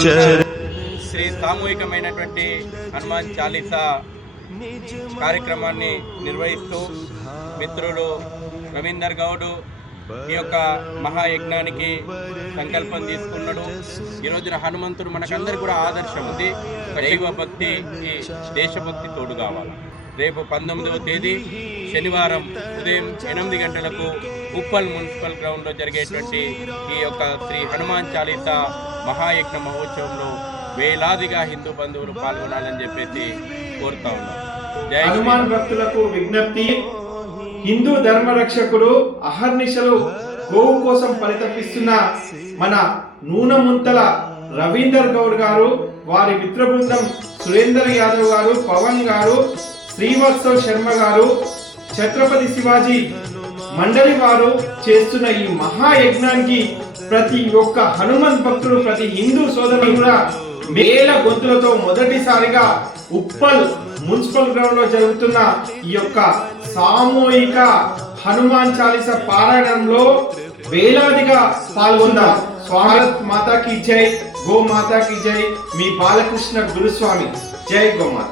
శ్రీ సామూహికమైనటువంటి హనుమాన్ చాలీసా కార్యక్రమాన్ని నిర్వహిస్తూ మిత్రులు రవీందర్ గౌడ్ ఈ యొక్క మహాయజ్ఞానికి సంకల్పం తీసుకున్నాడు. ఈ రోజున హనుమంతుడు మనకందరికి కూడా ఆదర్శం ఉంది. దైవ భక్తి ఈ దేశభక్తి తోడు కావాలి. రేపు పంతొమ్మిదవ తేదీ శనివారం ఉదయం ఎనిమిది గంటలకు ఉప్పల్ మున్సిపల్ గ్రౌండ్లో జరిగేటువంటి ఈ యొక్క శ్రీ హనుమాన్ చాలీసా మహాయజ్ఞ మహోత్సవంలో వేలాదిగా హిందూ బంధువులు పాల్గొనాలని చెప్పేసి కోరుతా ఉన్నాం. జై హనుమాన్ భక్తులకు విజ్ఞప్తి హిందూ ధర్మ రక్షకుడు అహర్నిశలు గోవు కోసం పరితపిస్తున్న మన నూనె ముంతల రవీందర్ గౌడ్ గారు వారి మిత్ర బృందం సురేందర్ యాదవ్ గారు పవన్ గారు శ్రీవత్సవ్ శర్మ గారు ఛత్రపతి శివాజీ మండలి వారు చేస్తున్న ఈ మహాయజ్ఞానికి ప్రతి ఒక్క హనుమాన్ భక్తుడు ప్రతి హిందూ సోదరులు కూడా మేల గొంతులతో మొదటిసారిగా ఉప్పల్ మున్సిపల్ గ్రౌండ్లో జరుగుతున్న ఈ యొక్క సామూహిక హనుమాన్ చాలీస పారాయణంలో వేలాదిగా పాల్గొందాం. స్వామి మాతాకి జై గో మాతాకి జై. మీ బాలకృష్ణ గురుస్వామి. జై గోమాత